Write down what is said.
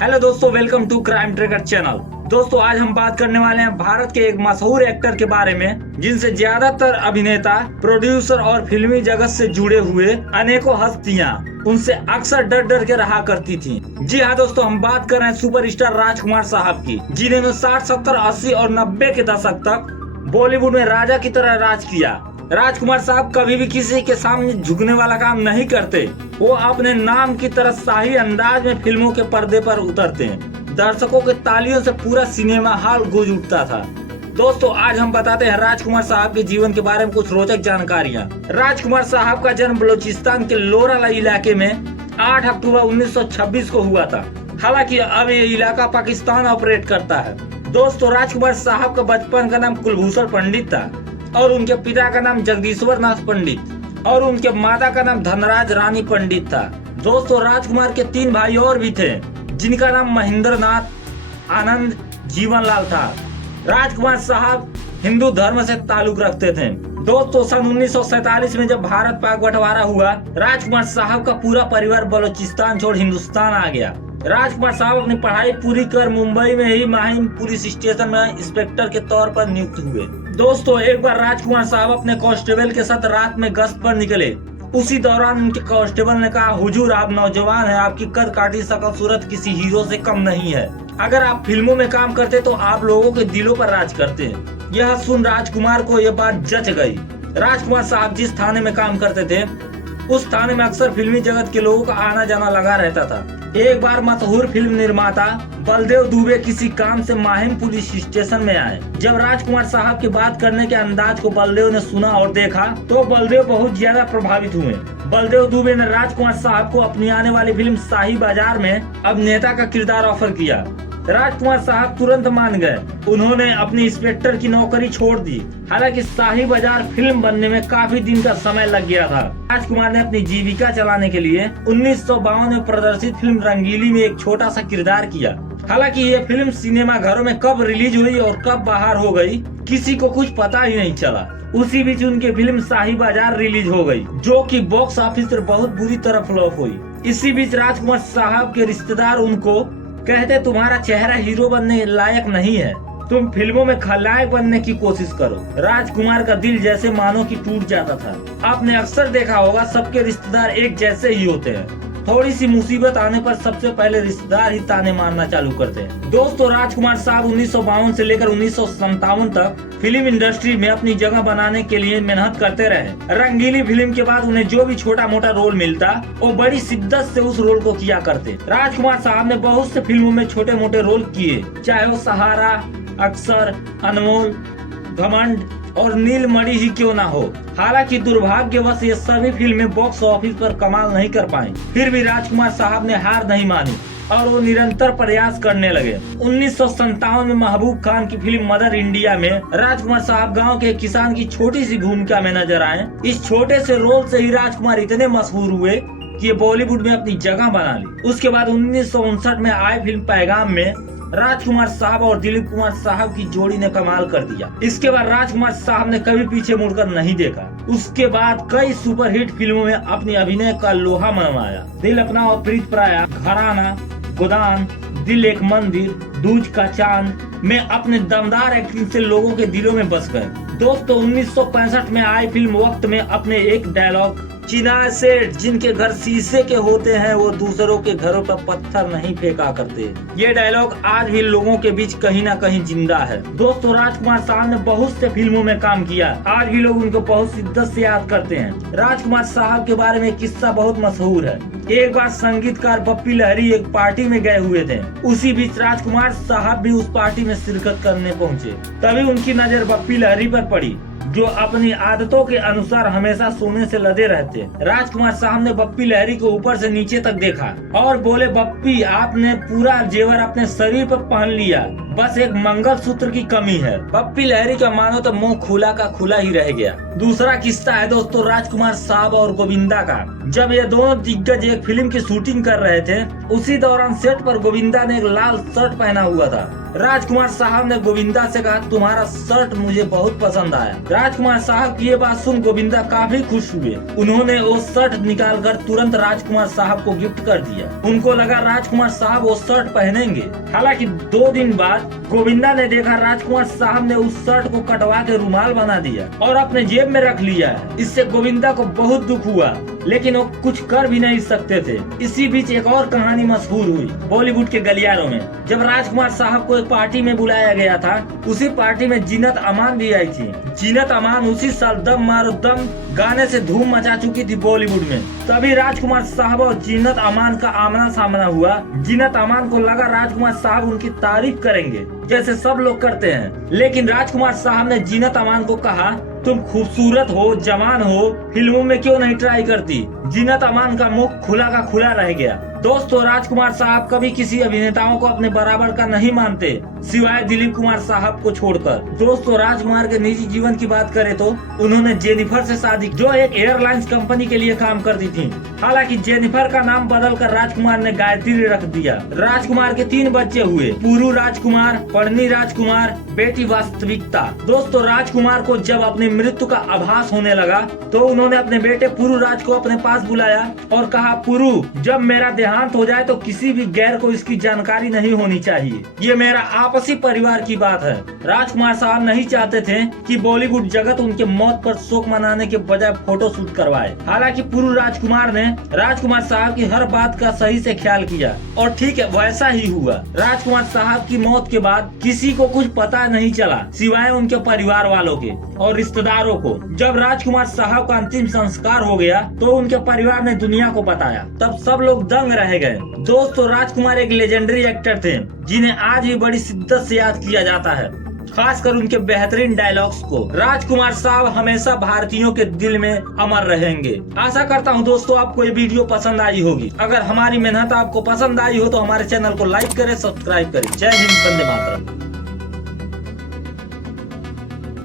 Hello दोस्तों, welcome to crime tracker channel. दोस्तों, आज हम बात करने वाले हैं भारत के एक मशहूर एक्टर के बारे में, जिनसे ज्यादातर अभिनेता, प्रोड्यूसर और फिल्मी जगत से जुड़े हुए अनेकों हस्तियां उनसे अक्सर डर डर के रहा करती थी। जी हाँ दोस्तों, हम बात कर रहे हैं सुपरस्टार राजकुमार साहब की, जिन्होंने 60, 70, 80 और 90 के दशक तक बॉलीवुड में राजा की तरह राज किया। राजकुमार साहब कभी भी किसी के सामने झुकने वाला काम नहीं करते। वो अपने नाम की तरह शाही अंदाज में फिल्मों के पर्दे पर उतरते हैं। दर्शकों के तालियों से पूरा सिनेमा हॉल गूंज उठता था। दोस्तों, आज हम बताते हैं राजकुमार साहब के जीवन के बारे में कुछ रोचक जानकारियाँ। राजकुमार साहब का जन्म बलूचिस्तान के लोराला इलाके में 8 अक्टूबर 1926 को हुआ था। हालांकि अब ये इलाका पाकिस्तान ऑपरेट करता है। दोस्तों, राजकुमार साहब का बचपन का नाम कुलभूषण पंडित था और उनके पिता का नाम जगदीश्वर नाथ पंडित और उनके माता का नाम धनराज रानी पंडित था। दोस्तों, राजकुमार के 3 भाई और भी थे, जिनका नाम महेंद्र नाथ, आनंद, जीवनलाल था। राजकुमार साहब हिंदू धर्म से ताल्लुक रखते थे। दोस्तों, सन 1947 में जब भारत पाक बंटवारा हुआ, राजकुमार साहब का पूरा परिवार बलूचिस्तान छोड़ हिंदुस्तान आ गया। राजकुमार साहब अपनी पढ़ाई पूरी कर मुंबई में ही माहिम पुलिस स्टेशन में इंस्पेक्टर के तौर पर नियुक्त हुए। दोस्तों, एक बार राजकुमार साहब अपने कांस्टेबल के साथ रात में गश्त पर निकले। उसी दौरान उनके कांस्टेबल ने कहा, हुजूर, आप नौजवान हैं, आपकी कद काठी शकल सूरत किसी हीरो से कम नहीं है। अगर आप फिल्मों में काम करते तो आप लोगों के दिलों पर राज करते। यह सुन राजकुमार को यह बात जच गई। राजकुमार साहब जिस थाने में काम करते थे, उस थाने में अक्सर फिल्मी जगत के लोगों का आना जाना लगा रहता था। एक बार मशहूर फिल्म निर्माता बलदेव दुबे किसी काम से माहिम पुलिस स्टेशन में आए। जब राजकुमार साहब की बात करने के अंदाज को बलदेव ने सुना और देखा, तो बलदेव बहुत ज्यादा प्रभावित हुए। बलदेव दुबे ने राजकुमार साहब को अपनी आने वाली फिल्म शाही बाजार में अभिनेता का किरदार ऑफर किया। राजकुमार साहब तुरंत मान गए। उन्होंने अपनी इंस्पेक्टर की नौकरी छोड़ दी। हालांकि शाही बाजार फिल्म बनने में काफी दिन का समय लग गया था। राजकुमार ने अपनी जीविका चलाने के लिए 1952 में प्रदर्शित फिल्म रंगीली में एक छोटा सा किरदार किया। हालांकि ये फिल्म सिनेमा घरों में कब रिलीज हुई और कब बाहर हो गई, किसी को कुछ पता ही नहीं चला। उसी बीच उनकी फिल्म शाही बाजार रिलीज हो गई, जो कि बॉक्स ऑफिस पर बहुत बुरी तरह फ्लॉप हुई। इसी बीच राजकुमार साहब के रिश्तेदार उनको कहते, तुम्हारा चेहरा हीरो बनने लायक नहीं है, तुम फिल्मों में खलनायक बनने की कोशिश करो। राजकुमार का दिल जैसे मानो कि टूट जाता था। आपने अक्सर देखा होगा, सबके रिश्तेदार एक जैसे ही होते हैं। थोड़ी सी मुसीबत आने पर सबसे पहले रिश्तेदार ही ताने मारना चालू करते हैं। दोस्तों, राजकुमार साहब 1952 से लेकर 1957 तक फिल्म इंडस्ट्री में अपनी जगह बनाने के लिए मेहनत करते रहे। रंगीली फिल्म के बाद उन्हें जो भी छोटा मोटा रोल मिलता, वो बड़ी शिद्दत से उस रोल को किया करते। राजकुमार साहब ने बहुत से फिल्मों में छोटे मोटे रोल किए, चाहे वो सहारा, अक्सर, अनमोल, घमंड और नीलमणि ही क्यों ना हो। हालांकि दुर्भाग्यवश ये सभी फिल्में बॉक्स ऑफिस पर कमाल नहीं कर पाई। फिर भी राजकुमार साहब ने हार नहीं मानी और वो निरंतर प्रयास करने लगे। 1957 में महबूब खान की फिल्म मदर इंडिया में राजकुमार साहब गांव के किसान की छोटी सी भूमिका में नजर आए। इस छोटे से रोल से ही राजकुमार इतने मशहूर हुए कि ये बॉलीवुड में अपनी जगह बना ली। उसके बाद 1959 में आई फिल्म पैगाम में राजकुमार साहब और दिलीप कुमार साहब की जोड़ी ने कमाल कर दिया। इसके बाद राजकुमार साहब ने कभी पीछे मुड़कर नहीं देखा। उसके बाद कई सुपरहिट फिल्मों में अपनी अभिनय का लोहा मनवाया। दिल अपना और प्रीत पराया, घराना, गोदान, दिल एक मंदिर, दूज का चांद में अपने दमदार एक्टिंग से लोगों के दिलों में बस गए। दोस्तों, 1965 में आई फिल्म वक्त में अपने एक डायलॉग, चिनार सेठ जिनके घर शीशे के होते हैं, वो दूसरों के घरों पर पत्थर नहीं फेंका करते, ये डायलॉग आज भी लोगों के बीच कहीं ना कहीं जिंदा है। दोस्तों, राजकुमार साहब ने बहुत से फिल्मों में काम किया। आज भी लोग उनको बहुत शिद्दत से याद करते हैं। राजकुमार साहब के बारे में किस्सा बहुत मशहूर है। एक बार संगीतकार बप्पी लहरी एक पार्टी में गए हुए थे। उसी बीच राजकुमार साहब भी उस पार्टी में शिरकत करने पहुंचे। तभी उनकी नजर बप्पी लहरी पर पड़ी, जो अपनी आदतों के अनुसार हमेशा सोने से लदे रहते। राजकुमार साहब ने बप्पी लहरी को ऊपर से नीचे तक देखा और बोले, बप्पी, आपने पूरा जेवर अपने शरीर पर पहन लिया, बस एक मंगलसूत्र की कमी है। बप्पी लहरी का मानो तो मुंह खुला का खुला ही रह गया। दूसरा किस्सा है दोस्तों राजकुमार साहब और गोविंदा का। जब ये दोनों दिग्गज एक फिल्म की शूटिंग कर रहे थे, उसी दौरान सेट पर गोविंदा ने एक लाल शर्ट पहना हुआ था। राजकुमार साहब ने गोविंदा से कहा, तुम्हारा शर्ट मुझे बहुत पसंद आया। राजकुमार साहब की ये बात सुन गोविंदा काफी खुश हुए। उन्होंने वो शर्ट निकालकर तुरंत राजकुमार साहब को गिफ्ट कर दिया। उनको लगा राजकुमार साहब वो शर्ट पहनेंगे। हालांकि 2 दिन बाद गोविंदा ने देखा राजकुमार साहब ने उस शर्ट को कटवा के रुमाल बना दिया और अपने जेब में रख लिया है। इससे गोविंदा को बहुत दुख हुआ, लेकिन वो कुछ कर भी नहीं सकते थे। इसी बीच एक और कहानी मशहूर हुई बॉलीवुड के गलियारों में। जब राजकुमार साहब को एक पार्टी में बुलाया गया था, उसी पार्टी में जीनत अमान भी आई थी। जीनत अमान उसी साल दम मारो दम गाने से धूम मचा चुकी थी बॉलीवुड में। तभी राजकुमार साहब और जीनत अमान का आमना सामना हुआ। जीनत अमान को लगा राजकुमार साहब उनकी तारीफ करेंगे, जैसे सब लोग करते हैं, लेकिन राजकुमार साहब ने जीनत अमान को कहा, तुम खूबसूरत हो, जवान हो, फिल्मों में क्यों नहीं ट्राई करती। जीनत अमान का मुख खुला का खुला रह गया। दोस्तों राजकुमार साहब कभी किसी अभिनेताओं को अपने बराबर का नहीं मानते, सिवाय दिलीप कुमार साहब को छोड़कर। दोस्तों राजकुमार के निजी जीवन की बात करें तो उन्होंने जेनिफर से शादी, जो एक एयरलाइंस कंपनी के लिए काम करती थी। हालांकि जेनिफर का नाम बदलकर राजकुमार ने गायत्री रख दिया। राजकुमार के 3 बच्चे हुए, पुरु राजकुमार, पढ़नी राजकुमार, बेटी वास्तविकता। दोस्तों राजकुमार को जब अपनी मृत्यु का आभास होने लगा तो उन्होंने अपने बेटे पुरु राज को अपने पास बुलाया और कहा, पुरु, जब मेरा देहांत हो जाए तो किसी भी गैर को इसकी जानकारी नहीं होनी चाहिए। ये मेरा आपसी परिवार की बात है। राजकुमार साहब नहीं चाहते थे कि बॉलीवुड जगत उनके मौत पर शोक मनाने के बजाय फोटो शूट करवाए। हालांकि पुरु राजकुमार ने राजकुमार साहब की हर बात का सही से ख्याल किया और ठीक है वैसा ही हुआ। राजकुमार साहब की मौत के बाद किसी को कुछ पता नहीं चला, सिवाय उनके परिवार वालों के और रिश्तेदारों को। जब राजकुमार साहब का अंतिम संस्कार हो गया तो उनके परिवार ने दुनिया को बताया, तब सब लोग दंग रह गए। दोस्तों राजकुमार एक लेजेंडरी एक्टर थे, जिन्हें आज भी बड़ी शिद्दत से याद किया जाता है, खासकर उनके बेहतरीन डायलॉग्स को। राजकुमार साहब हमेशा भारतीयों के दिल में अमर रहेंगे। आशा करता हूं दोस्तों आपको ये वीडियो पसंद आई होगी। अगर हमारी मेहनत आपको पसंद आई हो तो हमारे चैनल को लाइक करें, सब्सक्राइब करें। जय हिंद, वंदे मातरम।